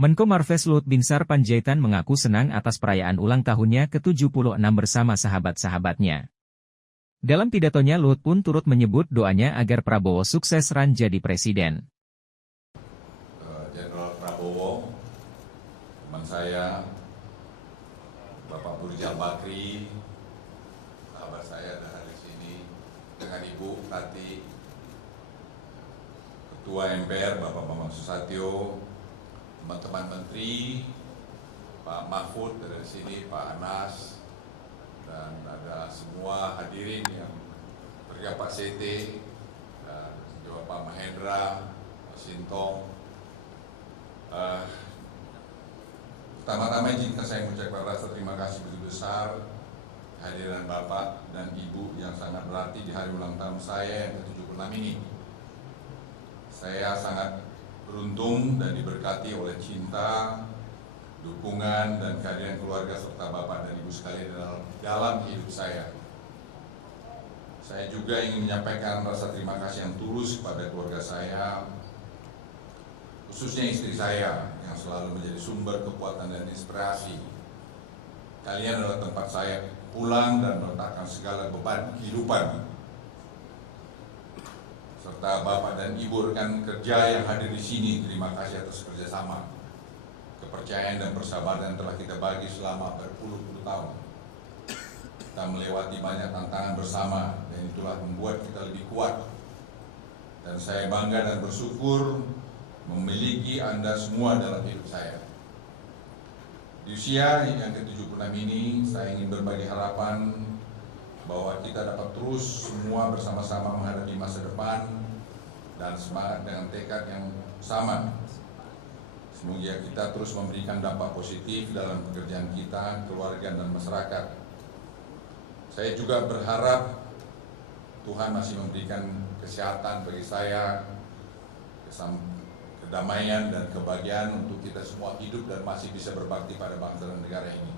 Menko Marves Luhut Binsar Panjaitan mengaku senang atas perayaan ulang tahunnya ke-76 bersama sahabat-sahabatnya. Dalam pidatonya Luhut pun turut menyebut doanya agar Prabowo sukses run jadi presiden. Jenderal Prabowo, teman saya, Bapak Burjal Bakri, sahabat saya ada di sini, dengan Ibu Tati, Ketua MPR Bapak Bambang Susatyo, teman-teman Menteri, Pak Mahfud dari sini, Pak Anas, dan ada semua hadirin yang bergabung, Pak Sete, dan juga Pak Mahendra, Pak Sintong. Pertama-tama izinkan saya mengucapkan rasa terima kasih begitu besar kehadiran Bapak dan Ibu yang sangat berarti di hari ulang tahun saya yang ke-76 ini. Saya sangat beruntung dan diberkati oleh cinta, dukungan, dan kehadiran keluarga serta Bapak dan Ibu sekalian dalam hidup saya. Saya juga ingin menyampaikan rasa terima kasih yang tulus kepada keluarga saya, khususnya istri saya yang selalu menjadi sumber kekuatan dan inspirasi. Kalian adalah tempat saya pulang dan meletakkan segala beban kehidupan. Serta Bapak dan Ibu rekan kerja yang hadir di sini, terima kasih atas kerjasama, kepercayaan dan persahabatan yang telah kita bagi selama berpuluh-puluh tahun. Kita melewati banyak tantangan bersama dan itulah membuat kita lebih kuat. Dan saya bangga dan bersyukur memiliki Anda semua dalam hidup saya. Di usia yang ke-76 ini, saya ingin berbagi harapan bahwa kita dapat terus semua bersama-sama menghadapi masa depan dan semangat dengan tekad yang sama. Semoga kita terus memberikan dampak positif dalam pekerjaan kita, keluarga, dan masyarakat. Saya juga berharap Tuhan masih memberikan kesehatan bagi saya, kedamaian dan kebahagiaan untuk kita semua hidup dan masih bisa berbakti pada bangsa dan negara ini.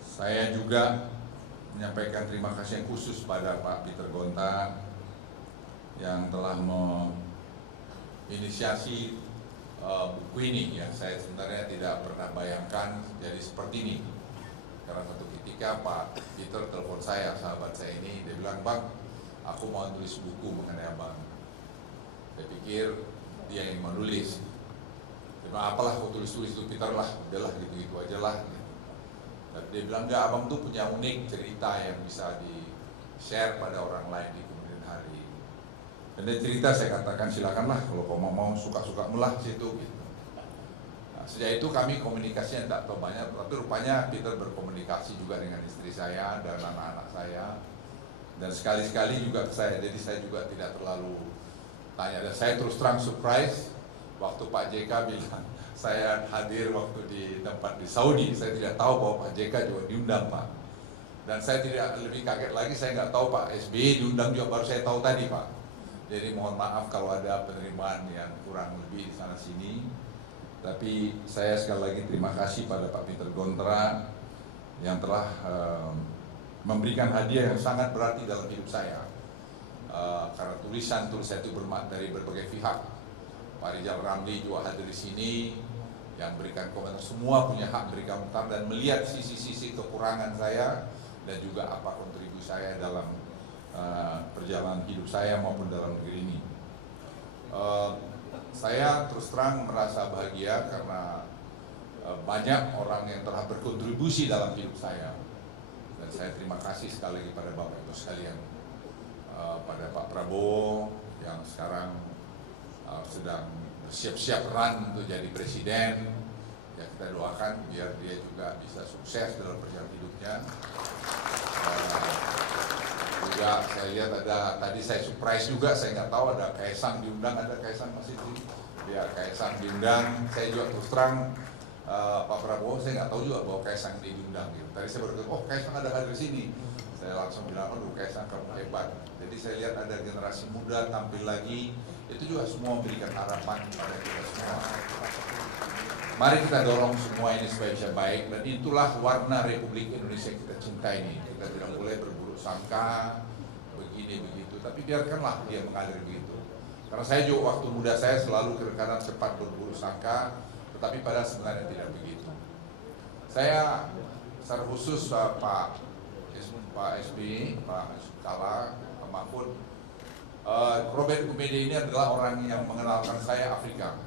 Saya juga menyampaikan terima kasih yang khusus pada Pak Peter Gonta yang telah menginisiasi buku ini yang saya sebenarnya tidak pernah bayangkan jadi seperti ini. Karena satu ketika Pak Peter telepon saya, sahabat saya ini, dia bilang, "Bang, aku mau tulis buku mengenai Abang." Saya pikir dia yang menulis. Dia bilang, "Apalah aku tulis-tulis itu Peter lah, udahlah gitu-gitu aja lah." Dia bilang, "Enggak, Abang tuh punya unik cerita yang bisa di-share pada orang lain di kemudian hari." Dan dia cerita, saya katakan silakanlah kalau kau mau suka-suka melah situ gitu. Nah, sejak itu kami komunikasinya tidak tahu banyak, tapi rupanya Peter berkomunikasi juga dengan istri saya dan anak-anak saya. Dan sekali-sekali juga ke saya, jadi saya juga tidak terlalu tanya. Dan saya terus terang surprise waktu Pak JK bilang, saya hadir waktu di tempat di Saudi, saya tidak tahu bahwa Pak JK juga diundang, Pak. Dan saya tidak lebih kaget lagi, saya nggak tahu Pak SBY diundang juga, baru saya tahu tadi, Pak. Jadi mohon maaf kalau ada penerimaan yang kurang lebih di sana sini. Tapi saya sekali lagi terima kasih pada Pak Peter Gontra yang telah memberikan hadiah yang sangat berarti dalam hidup saya. Karena tulisan itu bermakna dari berbagai pihak. Pak Rizal Ramli juga hadir di sini yang berikan komentar, semua punya hak berikan komentar dan melihat sisi-sisi kekurangan saya dan juga apa kontribusi saya dalam perjalanan hidup saya maupun dalam negeri ini. Saya terus terang merasa bahagia karena banyak orang yang telah berkontribusi dalam hidup saya dan saya terima kasih sekali lagi pada Bapak Ibu sekalian, pada Pak Prabowo yang sekarang sedang bersiap-siap run untuk jadi presiden. Ya, kita doakan biar dia juga bisa sukses dalam perjalanan hidupnya. Juga saya lihat tadi saya surprise juga, saya nggak tahu ada Kaisang diundang, ada Kaisang masih di, ya Kaisang diundang. Saya juga terus terang Pak Prabowo saya nggak tahu juga bahwa Kaisang diundang. Gitu. Tadi saya baru bilang, oh Kaisang ada hadir di sini. Saya langsung bilang, aduh Kaisang kamu hebat. Jadi saya lihat ada generasi muda tampil lagi. Itu juga semua memberikan harapan kepada kita semua. Mari kita dorong semua ini supaya bisa baik, dan itulah warna Republik Indonesia kita cintai ini. Kita tidak boleh berburuk sangka begini begitu, tapi biarkanlah dia mengalir begitu. Karena saya juga waktu muda saya selalu kadang cepat berburu sangka, tetapi pada sebenarnya tidak begitu. Saya secara khusus Pak SBY, Pak Kala, Pak Mahfud, Robert Gumede ini adalah orang yang mengenalkan saya Afrika.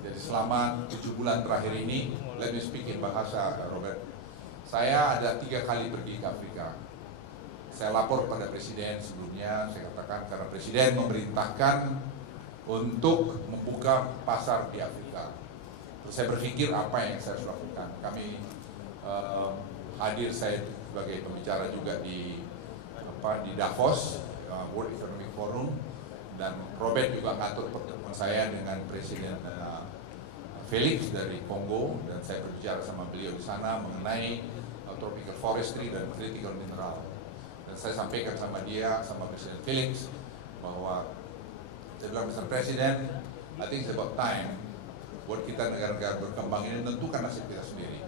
Jadi selama 7 bulan terakhir ini, let me speak in bahasa Robert, saya ada 3 kali pergi ke Afrika. Saya lapor pada Presiden sebelumnya, saya katakan karena Presiden memerintahkan untuk membuka pasar di Afrika. Terus saya berpikir apa yang saya harus lakukan. Kami hadir, saya sebagai pembicara juga di Davos, World Economic Forum, dan Robert juga ngatur pertemuan saya dengan Presiden Felix dari Kongo, dan saya berbicara sama beliau di sana mengenai tropical forestry dan critical mineral. Dan saya sampaikan sama dia, sama Presiden Felix, bahwa saya bilang, Mr. President, I think it's about time buat kita negara-negara berkembang ini menentukan nasib kita sendiri.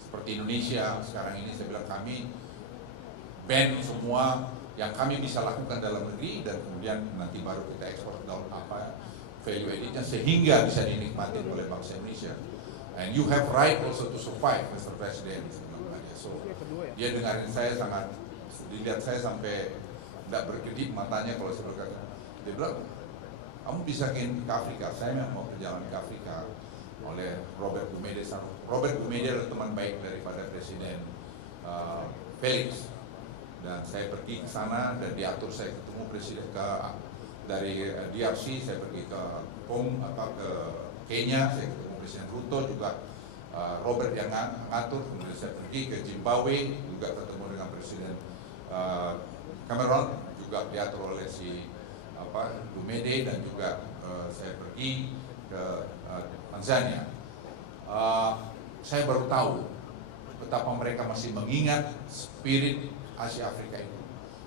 Seperti Indonesia sekarang ini, saya bilang kami ban semua yang kami bisa lakukan dalam negeri, dan kemudian nanti baru kita ekspor daun value added-nya sehingga bisa dinikmati oleh bangsa Indonesia. And you have right also to survive, Mr. President. So dia dengarin saya sangat, dilihat saya sampai tidak berkedip matanya kalau saya berkata. Dia bilang, kamu bisa ke Afrika, saya memang mau berjalan ke Afrika oleh Robert Gumede. Robert Gumede adalah teman baik daripada Presiden Felix, dan saya pergi ke sana dan diatur saya ketemu Presiden dari DRC, saya pergi ke Kenya, saya ketemu Presiden Ruto juga. Robert yang ngatur, kemudian saya pergi ke Zimbabwe, juga ketemu dengan Presiden Cameron, juga diatur oleh si Gumede, dan juga saya pergi ke Tanzania. Saya baru tahu betapa mereka masih mengingat spirit Asia Afrika itu,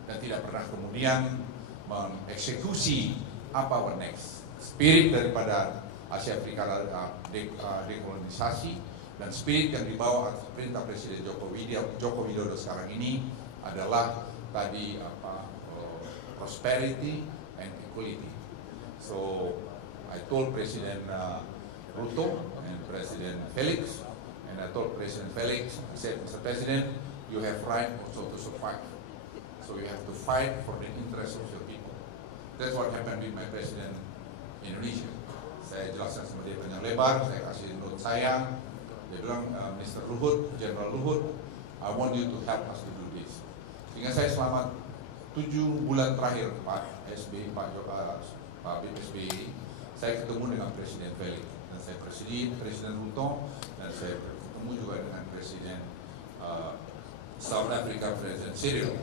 dan tidak pernah kemudian mengeksekusi apa what next. Spirit daripada Asia Afrika dekolonisasi, dan spirit yang dibawa atas perintah Presiden Joko Widodo sekarang ini adalah tadi prosperity and equality. So I told Presiden Ruto and Presiden Felix, and I told Presiden Felix, I said, Mr. President, you have right also to survive. So you have to fight for the interest of your people. That's what happened with my President Indonesia. Saya jelaskan sama dia panjang lebar, saya kasih note saya. Dia bilang, Mr. Luhut, General Luhut, I want you to help us to do this. Sehingga saya selama 7 bulan terakhir, Pak SBY, Pak SBY, saya ketemu dengan Presiden Felix, dan saya Presiden Ruto, dan saya bertemu juga dengan Presiden South Africa, Presiden Cyril.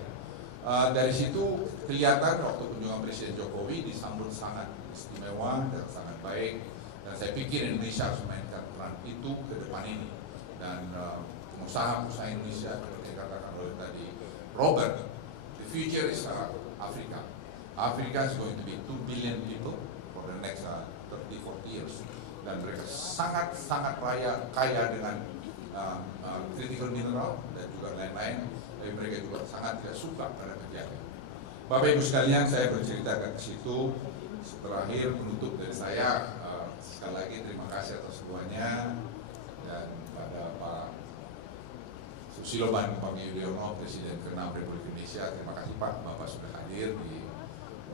Dari situ kelihatan waktu kunjungan Presiden Jokowi disambut sangat istimewa dan sangat baik, dan saya pikir Indonesia harus memainkan peran itu ke depan ini, dan pengusaha-pengusaha Indonesia seperti dikatakan oleh tadi Robert, the future is Africa. Africa is going to be 2 billion people for the next 30-40 years, dan mereka sangat kaya dengan critical mineral dan juga lain-lain. Tapi mereka juga sangat tidak suka pada kerjanya. Bapak Ibu sekalian, saya bercerita ke situ. Terakhir penutup dari saya, sekali lagi terima kasih atas semuanya, dan pada Pak Susilo Bambang Yudhoyono, Presiden ke-6 Republik Indonesia, terima kasih Pak, Bapak sudah hadir di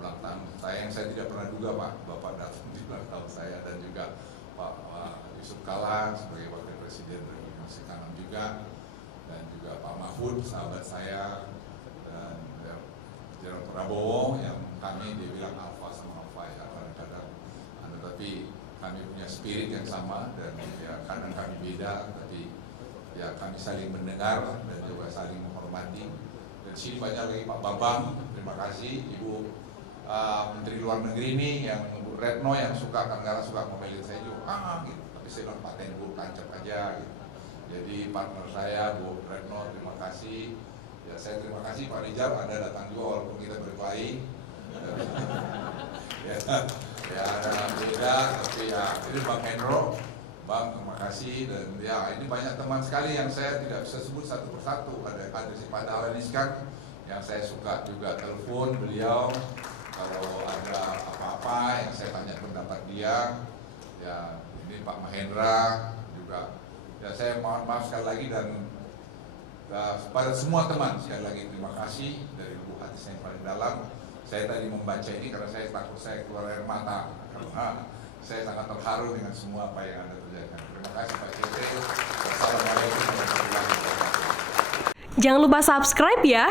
ulang tahun saya yang saya tidak pernah duga Pak, Bapak datang di ulang tahun saya, dan juga Pak Yusuf Kalla sebagai Wakil Presiden Republik Indonesia ke-6 juga, dan juga Pak Mahfud, sahabat saya, dan Jenderal Prabowo yang kami dia bilang alfa sama alfa ya kadang-kadang, tapi kami punya spirit yang sama, dan ya kadang kami beda, tapi ya kami saling mendengar dan juga saling menghormati. Dan sini banyak lagi Pak Bambang, terima kasih Ibu Menteri Luar Negeri ini, yang Bu Retno yang kadang-kadang suka ngomelin saya juga, gitu. Tapi saya bilang paten Bu, tancap aja gitu. Jadi partner saya Bu Retno, terima kasih. Ya saya terima kasih Pak Rijal, Anda datang juga walaupun kita berkelahi. ya ada beda, tapi ya ini Bang Hendro, Bang terima kasih, dan ya ini banyak teman sekali yang saya tidak bisa sebut satu persatu. Ada si Pak Dahlan Iskan yang saya suka juga telepon beliau, kalau ada apa-apa yang saya tanya pendapat dia, ya ini Pak Mahendra juga. Ya saya mohon maaf sekali lagi dan kepada semua teman sekali lagi terima kasih dari lubuk hati saya yang paling dalam. Saya tadi membaca ini karena saya takut saya keluar air mata karena saya sangat terharu dengan semua apa yang Anda kerjakan. Terima kasih Pak Cete. Wassalamualaikum warahmatullahi wabarakatuh. Jangan lupa subscribe ya.